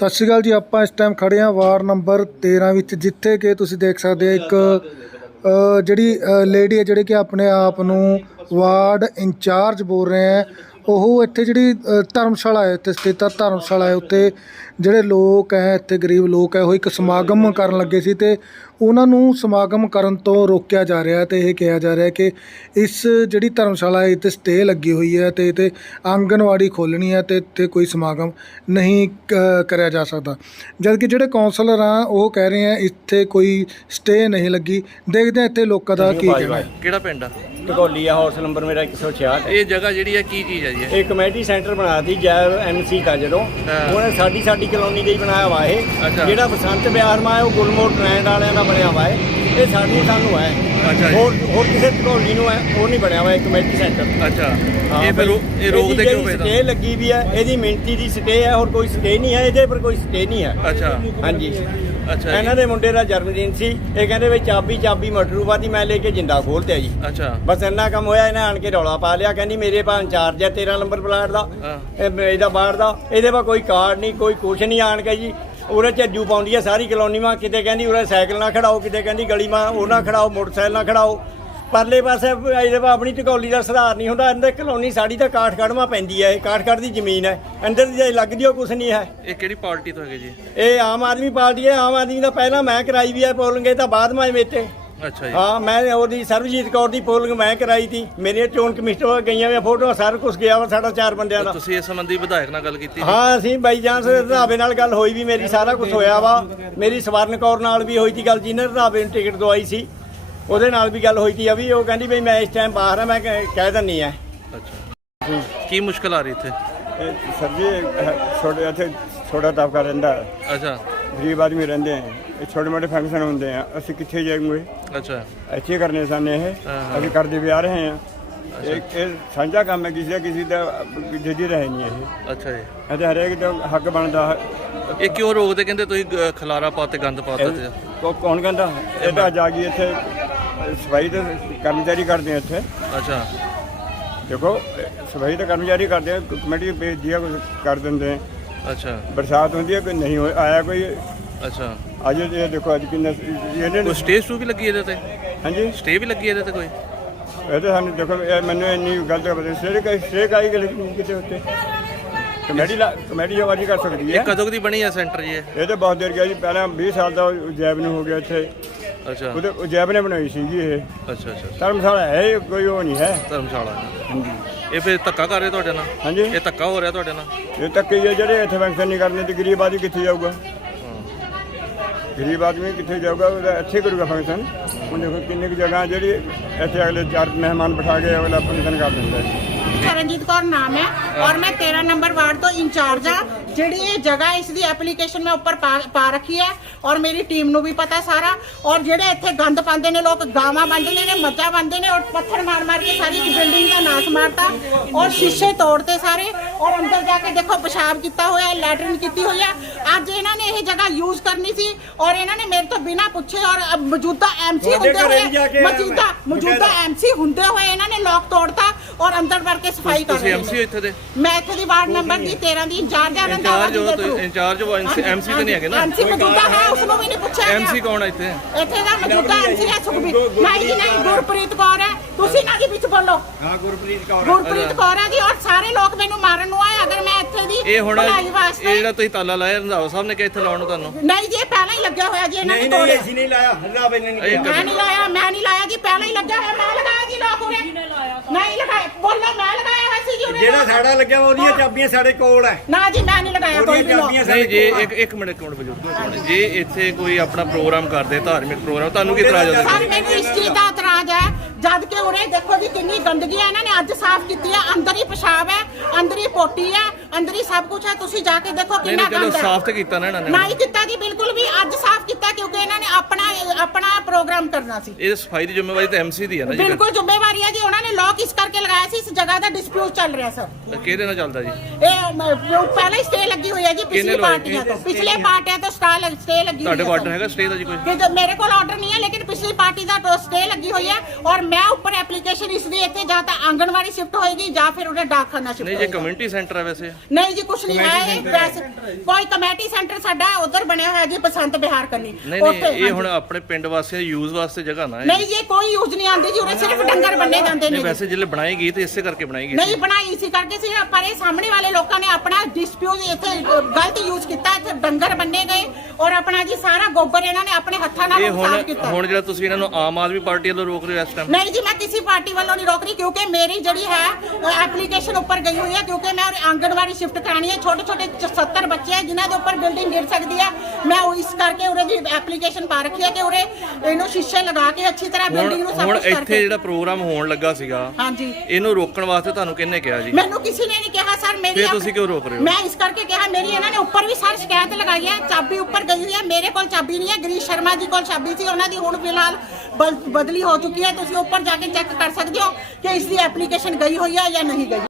ਸਤਿ ਸ਼੍ਰੀ ਅਕਾਲ ਜੀ, ਆਪਾਂ ਇਸ ਟਾਈਮ ਖੜੇ ਹਾਂ ਵਾਰਡ ਨੰਬਰ 13 ਵਿੱਚ, ਜਿੱਥੇ ਕਿ ਤੁਸੀਂ ਦੇਖ ਸਕਦੇ ਹੋ ਇੱਕ ਜਿਹੜੀ ਲੇਡੀ ਹੈ, ਜਿਹੜੇ ਕਿ ਆਪਣੇ ਆਪ ਨੂੰ ਵਾਰਡ ਇੰਚਾਰਜ ਬੋਲ ਰਹੇ ਹੈ। ਉਹ ਇੱਥੇ ਜਿਹੜੀ ਧਰਮਸ਼ਾਲਾ ਹੈ ਇੱਥੇ ਸਥਿਤ ਆ ਧਰਮਸ਼ਾਲਾ ਹੈ ਉੱਤੇ ਜਿਹੜੇ ਲੋਕ ਹੈ ਇੱਥੇ ਗਰੀਬ ਲੋਕ ਹੈ ਉਹ ਇੱਕ ਸਮਾਗਮ ਕਰਨ ਲੱਗੇ ਸੀ ਤੇ ਉਹਨਾਂ ਨੂੰ ਸਮਾਗਮ ਕਰਨ ਤੋਂ ਰੋਕਿਆ ਜਾ ਰਿਹਾ ਤੇ ਇਹ ਕਿਹਾ ਜਾ ਰਿਹਾ ਕਿ ਇਸ ਜਿਹੜੀ ਧਰਮਸ਼ਾਲਾ ਹੈ ਇੱਥੇ ਸਟੇ ਲੱਗੀ ਹੋਈ ਹੈ ਤੇ ਤੇ ਆਂਗਨਵਾੜੀ ਖੋਲਣੀ ਹੈ ਤੇ ਇੱਥੇ ਕੋਈ ਸਮਾਗਮ ਨਹੀਂ ਕਰਿਆ ਜਾ ਸਕਦਾ। ਜਦ ਕਿ ਜਿਹੜੇ ਕਾਉਂਸਲਰ ਆ ਉਹ ਕਹਿ ਰਹੇ ਆ ਇੱਥੇ ਕੋਈ ਸਟੇ ਨਹੀਂ ਲੱਗੀ। ਦੇਖਦੇ ਆ ਇੱਥੇ ਲੋਕਾਂ ਦਾ ਕੀ ਕਹਿਣਾ ਹੈ। ਕਿਹੜਾ ਪਿੰਡ ਆ? ਢਗੋਲੀ ਆ ਹਾਊਸ ਨੰਬਰ ਮੇਰਾ 166 ਹੈ ਇਹ ਜਗ੍ਹਾ ਜਿਹੜੀ ਆ ਕੀ ਚੀਜ਼ ਹੈ ਜੀ? ਇਹ? ਇਹ ਕਮੇਟੀ ਸੈਂਟਰ ਬਣਾਤੀ ਜੈਵ ਐਮਸੀ ਦਾ ਜਦੋਂ। ਹਾਂ। ਉਹਨੇ ਸਾਡੀ ਸਾਡੀ ਕਲੋਨੀ ਦੇ ਹੀ ਬਣਾਇਆ ਵਾ ਇਹ। ਜਿਹੜਾ ਬਸੰਤ ਵਿਹਾਰ ਮਾ ਹੈ ਉਹ ਗੁਲਮੋਰ ਟ੍ਰੈਂਡ ਵਾਲਿਆਂ ਦਾ ਬਣਿਆ ਵਾ ਇਹ। ਇਹ ਸਾਡੀ ਸਾਨੂੰ ਹੈ। ਅੱਛਾ ਜੀ। ਹੋਰ ਹੋਰ ਕਿਸੇ ਢਗੋਲੀ ਨੂੰ ਹੈ ਉਹ ਨਹੀਂ ਬਣਿਆ ਵਾ ਇਹ ਕਮੇਟੀ ਸੈਂਟਰ। ਅੱਛਾ। ਹਾਂ ਇਹ ਫਿਰ ਰੋ- ਇਹ ਰੋਕਦੇ ਕਿਉਂ ਪਏ ਸਟੇ ਲੱਗੀ ਵੀ ਹੈ ਇਹਦੀ ਮਿਹਨਤੀ ਦੀ ਸਟੇ ਹੈ ਹੋਰ ਕੋਈ ਸਟੇ ਨਹੀਂ ਹੈ ਇਹਦੇ ਪਰ ਕੋਈ ਸਟੇ ਨਹੀਂ ਹੈ। ਅੱਛਾ। ਹਾਂਜੀ। ਅੱਛਾ ਇਹਨਾਂ ਦੇ ਮੁੰਡੇ ਦਾ ਜਨਮ ਦਿਨ ਸੀ। ਇਹ ਕਹਿੰਦੇ ਵੀ ਚਾਬੀ ਚਾਬੀ ਮਟਰੂਬਾ ਦੀ ਮੈਂ ਲੈ ਕੇ ਜਿੰਦਾ ਖੋਲਤਿਆ ਜੀ। ਅੱਛਾ। ਬਸ ਇੰਨਾ ਕੰਮ ਹੋਇਆ ਇਹਨੇ ਆਣ ਕੇ ਰੌਲਾ ਪਾ ਲਿਆ। ਕਹਿੰਦੀ ਮੇਰੇ ਪਾ ਇੰਚਾਰਜ ਹੈ 13 ਨੰਬਰ ਪਲਾਟ ਦਾ ਹਾਂ। ਇਹ ਮ- ਇਹਦਾ ਬਾਹਰ ਦਾ। ਇਹਦੇ ਪਾ ਕੋਈ ਕਾਰਡ ਨਹੀਂ ਕੋਈ ਕੁਛ ਨਹੀਂ ਆਣ ਕੇ ਜੀ। ਉਰੇ ਝੱਜੂ ਪਾਉਂਦੀ ਹੈ ਸਾਰੀ ਕਲੋਨੀ ਮਾ ਕਿਤੇ ਕਹਿੰਦੀ ਉਰੇ ਸਾਈਕਲ ਨਾ ਖੜਾਓ ਕਿਤੇ ਕਹਿੰਦੀ ਗਲੀ ਮਾ ਉਹ ਨਾ ਖੜਾਓ ਮੋਟਰਸਾਈਕਲ ਨਾ ਖੜਾਓ। ਪਰਲੇ ਪਾਸੇ ਪਾ ਆਪਣੀ ਢਕੌਲੀ ਦਾ ਸੁਧਾਰ ਨਹੀਂ ਹੁੰਦਾ ਅੰਦਰ ਕਲੋਨੀ ਸਾਡੀ ਤਾਂ ਕਾਠਗੜ੍ਹਮਾ ਪੈਂਦੀ ਹੈ ਇਹ ਕਾਠਗੜ੍ਹ ਦੀ ਜ਼ਮੀਨ ਹੈ ਅੰਦਰ ਦੀ ਜੇ ਲੱਗਦੀ ਉਹ ਕੁਛ ਨਹੀਂ ਹੈ। ਇਹ ਕਿਹੜੀ ਪਾਰਟੀ ਤੋਂ ਹੈਗੇ ਜੀ? ਇਹ ਆਮ ਆਦਮੀ ਪਾਰਟੀ ਹੈ ਆਮ ਆਦਮੀ ਦਾ ਪਹਿਲਾਂ ਮੈਂ ਕਰਾਈ ਵੀ ਹੈ ਪੋਲਿੰਗ ਇਹ ਤਾਂ ਬਾਅਦ ਮਾ ਮੇਤੇ ਅੱਛਾ ਜੀ। ਹਾਂ ਮੈਂ ਉਹਦੀ ਸਰਬਜੀਤ ਕੌਰ ਦੀ ਪੋਲਿੰਗ ਮੈਂ ਕਰਾਈ ਤੀ ਮੇਰੀਆਂ ਚੋਣ ਕਮਿਸ਼ਨ ਗਈਆਂ ਵੀ ਫੋਟੋਆਂ ਸਾਰਾ ਕੁਝ ਗਿਆ ਵਾ ਸਾਡਾ ਚਾਰ ਬੰਦਿਆਂ ਦਾ। ਤੁਸੀਂ ਇਸ ਸੰਬੰਧੀ ਵਿਧਾਇਕ ਨਾਲ ਗੱਲ ਕੀਤੀ? ਹਾਂ ਅਸੀਂ ਬਾਈ ਜਾਨ ਰਧਾਵੇ ਨਾਲ ਗੱਲ ਹੋਈ ਵੀ ਮੇਰੀ ਸਾਰਾ ਕੁਝ ਹੋਇਆ ਵਾ ਮੇਰੀ ਸਵਰਨ ਕੌਰ ਨਾਲ ਵੀ ਹੋਈ ਤੀ ਗੱਲ ਜਿਹਨੇ ਰਧਾਵੇ ਨੂੰ ਟਿਕਟ ਦਵਾਈ ਸੀ। ਉਹਦੇ ਨਾਲ ਵੀ ਗੱਲ ਹੋਈ ਤੀ ਆ ਵੀ ਉਹ ਕਹਿੰਦੀ ਵੀ ਮੈਂ ਇਸ ਟਾਈਮ ਬਾਹਰ ਆ ਮੈਂ ਕਹਿ ਕਹਿ ਦਿੰਨੀ ਆ। ਅੱਛਾ। ਕੀ ਮੁਸ਼ਕਲ ਆ ਰਹੀ ਇੱਥੇ? ਸਰ ਜੀ ਛੋਟੇ ਇੱਥੇ ਛੋਟਾ ਤਬਕਾ ਰਹਿੰਦਾ। ਅੱਛਾ। ਗਰੀਬ ਆਦਮੀ ਰਹਿੰਦੇ ਆ। ਇਹ ਛੋਟੇ ਮੋਟੇ ਫੰਕਸ਼ਨ ਹੁੰਦੇ ਆ। ਅਸੀਂ ਕਿੱਥੇ ਜਾਵਾਂਗੇ ਅੱਛਾ। ਇੱਥੇ ਕਰਨੇ ਸਾਨੇ ਇਹ। ਹਾਂ, ਹਾਂ। ਅਸੀਂ ਕਰਦੇ ਵੀ ਆ ਰਹੇ ਹਾਂ ਇਹ ਇਹ ਸਾਂਝਾ ਕੰਮ ਹੈ ਕਿਸੇ ਦਾ ਕਿਸੇ ਦਾ ਜੱਜੀ ਰਹੇ ਨਹੀਂ ਇਹ। ਅੱਛਾ ਜੀ। ਹਰੇਕ ਦਾ ਹੱਕ ਬਣਦਾ। ਹੈ। ਇਹ ਕਿਉਂ ਰੋਕਦੇ? ਕਹਿੰਦੇ ਤੁਸੀਂ ਖਲਾਰਾ ਪਾਤੇ ਗੰਦ ਪਾਤਾ ਤੇ ਕੋ ਕੌਣ ਕਹਿੰਦਾ? ਇਹ ਤਾਂ ਜਾ ਗਈ ਇੱਥੇ ਸਫ਼ਾਈ ਦੇ ਕਰਮਚਾਰੀ ਕਰਦੇ ਆ ਇੱਥੇ। ਅੱਛਾ। ਦੇਖੋ ਸਫ਼ਾਈ ਦੇ ਕਰਮਚਾਰੀ ਕਰਦੇ ਆ ਕਮੇਟੀ ਭੇਜਦੀ ਆ ਕੁਝ ਕਰ ਦਿੰਦੇ ਆ। ਅੱਛਾ। ਬਰਸਾਤ ਹੁੰਦੀ ਹੈ ਕੋਈ ਨਹੀਂ ਹੋਇਆ ਆਇਆ ਕੋਈ? ਅੱਛਾ। ਅੱਜ ਇਹ ਦੇਖੋ ਅੱਜ ਕਿੰਨਾ ਇਹਨੇ ਕੋਈ ਸਟੇਜ ਟੂ ਵੀ ਲੱਗੀ ਇਹਦੇ ਤੇ? ਹਾਂਜੀ। ਸਟੇ ਵੀ ਲੱਗੀ ਇਹਦੇ ਤੇ ਕੋਈ? ਇਹ ਤਾਂ ਸਾਨੂੰ ਦੇਖੋ ਇਹ ਮੈਨੂੰ ਇੰਨੀ ਗਲਤ ਬਤਾ ਸਟੇਜ ਕਾ ਸਟੇਜ ਕਾਈ ਗਲੀ ਕਿਤੇ ਉੱਤੇ? ਕਮੇਟੀ ਕਮੇਟੀ ਜਵਾਜੀ ਕਰ ਸਕਦੀ ਹੈ। ਇਹ ਕਦੋਂ ਦੀ ਬਣੀ ਹੈ ਸੈਂਟਰ ਜੀ ਇਹ? ਤਾਂ ਬਹੁਤ ਦੇਰ ਗਿਆ ਜੀ ਪਹਿਲਾਂ 20 ਸਾਲ ਦਾ ਜੈਬ ਨੂੰ ਹੋ ਗਿਆ ਇੱਥੇ। ਅੱਛਾ। ਉਹਦੇ ਜੈਬ ਨੇ ਬਣਾਈ ਸੀਗੀ ਇਹ। ਅੱਛਾ ਅੱਛਾ ਧਰਮਸ਼ਾਲਾ ਹੈ ਇਹ, ਕੋਈ ਉਹ ਨਹੀਂ ਹੈ। ਧਰਮਸ਼ਾਲਾ। ਇਹ ਫਿਰ ਧੱਕਾ ਕਰ ਰਹੇ ਤੁਹਾਡੇ ਨਾਲ? ਹਾਂਜੀ। ਇਹ ਧੱਕਾ ਹੋ ਰਿਹਾ ਤੁਹਾਡੇ ਨਾਲ? ਇਹ ਤੱਕ ਹੀ ਹੈ ਜਿਹੜੇ ਇੱਥੇ ਫੰਕਸ਼ਨ ਨਹੀਂ ਕਰਨੇ ਤੇ ਗਰੀਬ ਆਦਮੀ ਕਿੱਥੇ ਜਾਊਗਾ। ਗਰੀਬ ਆਦਮੀ ਕਿੱਥੇ ਜਾਊਗਾ? ਉਹਦਾ ਇੱਥੇ ਕਰੂਗਾ ਫੰਕਸ਼ਨ ਹੁਣ ਦੇਖੋ ਕਿੰਨੇ ਕੁ ਜਗ੍ਹਾ ਜਿਹੜੀ ਇੱਥੇ ਅਗਲੇ ਚਾਰ ਮਹਿਮਾਨ ਬਿਠਾ ਕੇ ਅਗਲਾ ਫੰਕਸ਼ਨ ਕਰ ਦਿੰਦਾ ਹੈ। ਸਰਨਜੀਤ ਕੌਰ ਨਾਮ ਹੈ ਔਰ ਮੈਂ 13 ਨੰਬਰ ਵਾਰਡ ਤੋਂ ਇੰਚਾਰਜ ਆ ਜਿਹੜੀ ਇਹ ਜਗ੍ਹਾ ਇਸ ਦੀ ਐਪਲੀਕੇਸ਼ਨ ਮੈਂ ਉੱਪਰ ਪਾ ਪਾ ਰੱਖੀ ਹੈ ਔਰ ਮੇਰੀ ਟੀਮ ਨੂੰ ਵੀ ਪਤਾ ਸਾਰਾ। ਔਰ ਜਿਹੜੇ ਇੱਥੇ ਗੰਦ ਪਾਉਂਦੇ ਨੇ ਲੋਕ ਗਾਵਾਂ ਬੰਨਦੇ ਨੇ ਮੱਝਾਂ ਬੰਨਦੇ ਨੇ ਔਰ ਪੱਥਰ ਮਾਰ ਮਾਰ ਕੇ ਸਾਰੀ ਬਿਲਡਿੰਗ ਦਾ ਨਾਸ ਮਾਰਤਾ। ਔਰ ਸ਼ੀਸ਼ੇ ਤੋੜਤੇ ਸਾਰੇ। ਔਰ ਅੰਦਰ ਜਾ ਕੇ ਦੇਖੋ ਪਿਸ਼ਾਬ ਕੀਤਾ ਹੋਇਆ ਹੈ ਲੈਟਰਿਨ ਕੀਤੀ ਹੋਈ ਹੈ। ਅੱਜ ਇਹਨਾਂ ਨੇ ਇਹ ਜਗ੍ਹਾ ਯੂਜ਼ ਕਰਨੀ ਸੀ ਔਰ ਇਹਨਾਂ ਨੇ ਮੇਰੇ ਤੋਂ ਬਿਨਾਂ ਪੁੱਛੇ ਔਰ ਅ, ਮੌਜੂਦਾ ਐਮਸੀ ਤੁਹਾਡੇ ਹੁੰਦੇ ਘਰੇ ਵੀ ਜਾ ਕੇ ਹੋਏ ਮੌਜੂਦਾ ਮੌਜੂਦਾ ਐਮਸੀ ਹੁੰਦੇ ਹੋਏ ਇਹਨਾਂ ਨੇ ਲੋਕ ਤੋੜਤਾ। ਔਰ ਅੰਦਰ ਵੜ ਕੇ ਸਫ਼ਾਈ ਕਰ ਤੁਸੀਂ ਰਹੇ ਐਮਸੀ ਹੋ ਇੱਥੇ ਦੇ? ਮੈਂ ਇੱਥੇ ਦੀ ਵਾਰਡ ਨੰਬਰ ਦੀ 13 ਦੀ ਇੰਚਾਰਜ ਆ ਇੰਚਾਰਜ ਹੋ ਤੁਸੀਂ ਇੰਚਾਰਜ ਹੋ ਐਮਸੀ ਤਾਂ ਨਹੀਂ ਹੈਗੇ ਨਾ? ਐਮਸੀ ਮੌਜੂਦਾ ਹੈ ਉਸ ਨੂੰ ਵੀ ਨਹੀਂ ਪੁੱਛਿਆ ਗਿਆ। ਐਮਸੀ ਕੌਣ ਹੈ ਇੱਥੇ? ਇੱਥੇ ਦਾ ਮੌਜੂਦਾ ਐਮਸੀ ਹੈ ਸੁਖਬੀਰ। ਨਹੀਂ ਜੀ ਨਹੀਂ ਗੁਰਪ੍ਰੀਤ ਕੌਰ ਹੈ। ਤੁਸੀਂ ਨਾ ਜੀ ਵਿੱਚ ਬੋਲੋ। ਹਾਂ ਗੁਰਪ੍ਰੀਤ ਕੌਰ ਗੁਰਪ੍ਰੀਤ ਕੌਰ ਹੈ ਜੀ ਔਰ ਸਾਰੇ ਲੋਕ ਮੈਨੂੰ ਮਾਰਨ ਨੂੰ ਆਏ ਅਗਰ ਮੈਂ ਇੱਥੇ ਦੀ ਇਹ ਹੁਣ ਭਲਾਈ ਇਹ ਵਾਸਤੇ ਜਿਹੜਾ ਤੁਸੀਂ ਤਾਲਾ ਲਾਇਆ ਰੰਧਾਵਾ ਸਾਹਿਬ ਨੇ ਕਿਹਾ ਇੱਥੇ ਲਾਉਣ ਨੂੰ ਤੁਹਾਨੂੰ? ਨਹੀਂ ਜੀ ਇਹ ਪਹਿਲਾਂ ਹੀ ਲੱਗਿਆ ਹੋਇਆ ਜੀ ਇਹਨਾਂ ਨੇ ਨਹੀਂ ਨਹੀਂ ਤੋੜਿਆ ਅਸੀਂ ਨਹੀਂ ਲਾਇਆ। ਹੱਲਾ ਬੈਨੇ ਨਹੀਂ ਇਹ ਕੀਤਾ। ਮੈਂ ਨਹੀਂ ਲਾਇਆ ਮੈਂ ਨਹੀਂ ਲਾਇਆ ਜੀ ਪਹਿਲਾਂ ਹੀ ਲੱਗਿਆ ਹੋਇਆ ਮੈਂ ਜੀ ਲੋਕ ਉਰੇ ਨਹੀਂ ਲਗਾਇਆ ਬੋਲੋ ਮੈਂ ਲਗਾਇਆ ਹੋਇਆ ਸੀ ਜੀ ਉਰੇ ਜਿਹੜਾ ਸਾਡਾ ਲੱਗਿਆ ਵਾ ਉਹਦੀਆਂ ਚਾਬੀਆਂ ਸਾਡੇ ਕੋਲ ਹੈ ਨਾ ਜੀ ਮੈਂ ਨਹੀਂ ਲਗਾਇਆ ਕੋਈ ਉਹਦੀਆਂ ਵੀ ਲੋਕ ਚਾਬੀਆਂ ਨਹੀਂ ਸਾਡੇ ਜੇ ਕੋਲ ਇੱਕ ਇੱਕ ਮਿੰਟ ਮਿੰਟ ਬਜ਼ੁਰਗ। ਜੇ ਇੱਥੇ ਕੋਈ ਆਪਣਾ ਪ੍ਰੋਗਰਾਮ ਕਰਦੇ ਧਾਰਮਿਕ ਪ੍ਰੋਗਰਾਮ ਤੁਹਾਨੂੰ ਕੀ ਇਤਰਾਜ਼ ਆਉਂਦਾ ਸਰ ਮੈਨੂੰ ਇਸ ਚੀਜ਼ ਦਾ ਇਤਰਾਜ਼ ਹੈ ਜਦ ਕਿ ਉਰੇ ਦੇਖੋ ਜੀ ਕਿੰਨੀ ਗੰਦਗੀ ਹੈ ਇਹਨਾਂ ਨੇ ਅੱਜ ਸਾਫ਼ ਕੀਤੀ ਹੈ ਅੰਦਰ ਹੀ ਪਿਸ਼ਾਬ ਹੈ ਅੰਦਰ ਹੀ ਪੋਟੀ ਹੈ ਅੰਦਰ ਹੀ ਸਭ ਕੁਝ ਹੈ ਤੁਸੀਂ ਜਾ ਕੇ ਦੇਖੋ ਨਹੀਂ ਕਿੰਨਾ ਨਹੀਂ ਚਲੋ ਗੰਦ ਹੈ। ਸਾਫ਼ ਤੇ ਕੀਤਾ ਨਾ ਇਹਨਾਂ ਨੇ। ਨਹੀਂ ਕੀਤਾ ਜੀ ਬਿਲਕੁਲ ਵੀ ਅੱਜ ਸਾਫ਼ ਕੀਤਾ ਕਿਉਂਕਿ ਇਹਨਾਂ ਨੇ ਆਪਣਾ ਆਪਣਾ ਪ੍ਰੋਗਰਾਮ ਕਰਨਾ ਸੀ। ਇਹ ਸਫ਼ਾਈ ਦੀ ਜ਼ਿੰਮੇਵਾਰੀ ਤਾਂ ਐਮਸੀ ਦੀ ਹੈ ਨਾ ਜੀ ਬਿਲਕੁਲ ਜ਼ਿੰਮੇਵਾਰੀ ਹੈ ਜੀ ਉਹਨਾਂ ਨੇ ਲੋਕ ਇਸ ਕਰਕੇ ਲਗਾਇਆ ਸੀ ਇਸ ਜਗ੍ਹਾ ਦਾ ਡਿਸਪਿਊਟ ਚੱਲ ਰਿਹਾ ਸਰ। ਫਿਰ। ਕਿਹਦੇ ਨਾਲ ਚੱਲਦਾ ਜੀ? ਇਹ ਮ- ਪਹਿਲਾਂ ਹੀ ਸਟੇ ਲੱਗੀ ਹੋਈ ਹੈ ਜੀ ਜੀ ਕਿਹਨੇ ਪਿਛਲੀ ਲਵਾਏ? ਪਾਰਟੀਆਂ ਤੋਂ। ਪਿਛਲੇ ਪਾਰਟੀਆਂ ਤੋਂ ਸਟਾਲ ਸਟੇ ਲੱਗੀ ਤੁਹਾਡੇ ਹੋਈ ਕੋਲ ਹੈ ਆਰਡਰ ਹੈਗਾ ਸਟੇ ਦਾ ਜੀ ਕੋਈ? ਕਿ ਜੋ ਮੇਰੇ ਕੋਲ ਆਰਡਰ ਨਹੀਂ ਹੈ ਲੇਕਿਨ ਪਿਛਲੀ ਪਾਰਟੀ ਦਾ ਸਟੇ ਲੱਗੀ ਹੋਈ ਹੈ ਔਰ ਮੈਂ ਉੱਪਰ ਐਪਲੀਕੇਸ਼ਨ ਇਸ ਦੀ ਇੱਥੇ ਜਾਂ ਤਾਂ ਆਂਗਣਵਾੜੀ ਸ਼ਿਫਟ ਹੋਏਗੀ ਜਾਂ ਫਿਰ ਉਹਦੇ ਡਾਕਖਾਨਾ ਸ਼ਿਫਟ ਨਹੀਂ ਜੇ ਹੋਏਗਾ। ਕਮਿਊਨਿਟੀ ਸੈਂਟਰ ਹੈ ਵੈਸੇ। ਨਹੀਂ ਜੀ ਕੁਛ ਨਹੀਂ ਹੈ ਇਹ ਵੈਸੇ ਕੋਈ ਕਮੇਟੀ ਸੈਂਟਰ ਸਾਡਾ ਉਧਰ ਬਣਿਆ ਹੋਇਆ ਜੀ ਬਸੰਤ ਬਿਹਾਰ ਕੰਨੀ। ਨਹੀਂ ਨਹੀਂ ਉੱਥੇ, ਇਹ ਹੁਣ। ਆਪਣੇ ਪਿੰਡ ਵਾਸੀਆਂ ਯੂਜ਼ ਵਾਸਤੇ ਜਗ੍ਹਾ ਨਾ ਨਹੀਂ ਜੀ ਕੋਈ ਯੂਜ਼ ਨਹੀਂ ਆਉਂਦੀ ਜੀ ਉਰੇ ਸਿਰਫ ਡੰਗਰ ਬੰਨੇ ਜਾਂਦੇ ਨੇ ਨਹੀਂ ਜੀ। ਵੈਸੇ ਜਿਹੜੇ ਬਣਾਈ ਗਈ ਤੇ ਇਸੇ ਕਰਕੇ ਬਣਾਈ ਗਈ ਨਹੀਂ ਬਣਾਈ ਸੀ ਕਰਕੇ ਸੀ ਪਰ ਇਹ ਸਾਹਮਣੇ ਵਾਲੇ ਲੋਕਾਂ ਨੇ ਆਪਣਾ ਡਿਸਪਿਊਟ ਇੱਥੇ ਗਲਤ ਯੂਜ਼ ਕੀਤਾ ਇੱਥੇ ਡੰਗਰ ਬੰਨੇ ਗਏ ਔਰ ਆਪਣਾ ਜੀ ਸਾਰਾ ਗੋਬਰ ਇਹਨਾਂ ਨੇ ਆਪਣੇ ਹੱਥਾਂ ਨਾਲ ਇਹ ਹੁਣ ਸਾਫ਼ ਕੀਤਾ। ਹੁਣ ਜਿਹੜਾ ਤੁਸੀਂ ਇਹਨਾਂ ਨੂੰ ਆਮ ਆਦਮੀ ਪਾਰਟੀ ਵੱਲੋਂ ਰੋਕ ਰਹੇ ਹੋ ਇਸ ਟਾਈਮ ਨਹੀਂ ਜੀ ਮੈਂ ਕਿਸੇ ਪਾਰਟੀ ਵੱਲੋਂ ਨਹੀਂ ਰੋਕ ਰਹੀ ਕਿਉਂਕਿ ਮੇਰੀ ਜਿਹੜੀ ਹੈ ਐਪਲੀਕੇਸ਼ਨ ਉੱਪਰ ਗਈ ਹੋਈ ਹੈ ਕਿਉਂਕਿ ਮੈਂ ਆਂਗਣਵਾੜੀ ਸ਼ਿਫਟ ਕਰਾਣੀ ਹੈ। ਛੋਟੇ ਛੋਟੇ 70 ਬੱਚੇ ਹੈ ਜਿਨ੍ਹਾਂ ਦੇ ਉੱਪਰ ਬਿਲਡਿੰਗ ਗਿਰ ਸਕਦੀ ਹੈ। ਮੈਂ ਉਹ ਇਸ ਕਰਕੇ ਉਰੇ ਦੀ ਐਪਲੀਕੇਸ਼ਨ ਪਾ ਰੱਖੀ ਹੈ ਕਿ ਉਰੇ ਇਹਨੂੰ ਸ਼ੀਸ਼ੇ ਲਗਾ ਕੇ ਅੱਛੀ ਤਰ੍ਹਾਂ ਬਿਲਡਿੰਗ ਨੂੰ ਸਭ ਹੁਣ ਕੁਝ ਇੱਥੇ ਕਰਕੇ। ਜਿਹੜਾ ਪ੍ਰੋਗਰਾਮ ਹੋਣ ਲੱਗਾ ਸੀਗਾ ਹਾਂਜੀ। ਇਹਨੂੰ ਰੋਕਣ ਵਾਸਤੇ ਤੁਹਾਨੂੰ ਕਿਹਨੇ ਕਿਹਾ ਜੀ? ਮੈਨੂੰ ਕਿਸੇ ਨੇ ਨਹੀਂ ਕਿਹਾ ਸਰ ਮੇਰੀ ਫਿਰ ਆਪ- ਤੁਸੀਂ ਕਿਉਂ ਰੋਕ ਰਹੇ ਹੋ? ਮੈਂ ਇਸ ਕਰਕੇ ਕਿਹਾ ਮੇਰੀ ਇਹਨਾਂ ਨੇ ਉੱਪਰ ਵੀ ਸਰ ਸ਼ਿਕਾਇਤ ਲਗਾਈ ਹੈ। ਚਾਬੀ ਉੱਪਰ ਗਈ ਹੋਈ ਹੈ ਮੇਰੇ ਕੋਲ ਚਾਬੀ ਨਹੀਂ ਹੈ। ਗਰੀਸ਼ ਸ਼ਰਮਾ ਜੀ ਕੋਲ ਚਾਬੀ ਸੀ ਉਹਨਾਂ ਦੀ ਹੁਣ ਫਿਲਹਾਲ ਬਦਲੀ ਹੋ ਚੁੱਕੀ ਹੈ। ਤੁਸੀਂ ਉੱਪਰ ਜਾ ਕੇ ਚੈੱਕ ਕਰ ਸਕਦੇ ਹੋ ਕਿ ਇਸ ਦੀ ਐਪਲੀਕੇਸ਼ਨ ਗਈ ਹੋਈ ਹੈ ਜਾਂ ਨਹੀਂ ਗਈ।